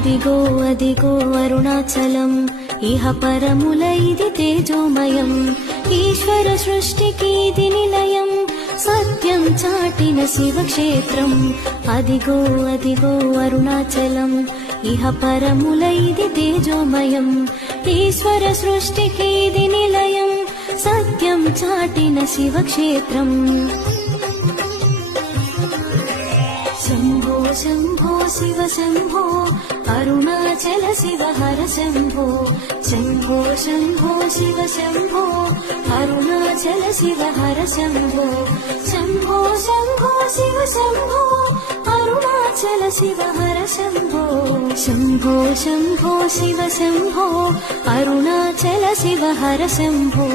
అదిగో అదిగో అరుణాచలం ఇహ పరముల ఇది తేజోమయం ఈశ్వర సృష్టికి ఇది నిలయం సత్యం చాటిన శివక్షేత్రం అదిగో అదిగో అరుణాచలం ఇహ పరముల ఇది తేజోమయం ఈశ్వర సృష్టికి ఇది నిలయం సత్యం చాటిన శివక్షేత్రం శంభో శంభో శివ శంభో అరుణాచల శివ హర శంభో శంభో శంభో శివ శంభో అరుణాచల శివ హర శంభో శంభో శంభో శివ శంభో అరుణాచల శివ హర శంభో శంభో శంభో శివ శంభో అరుణాచల శివ హర శంభో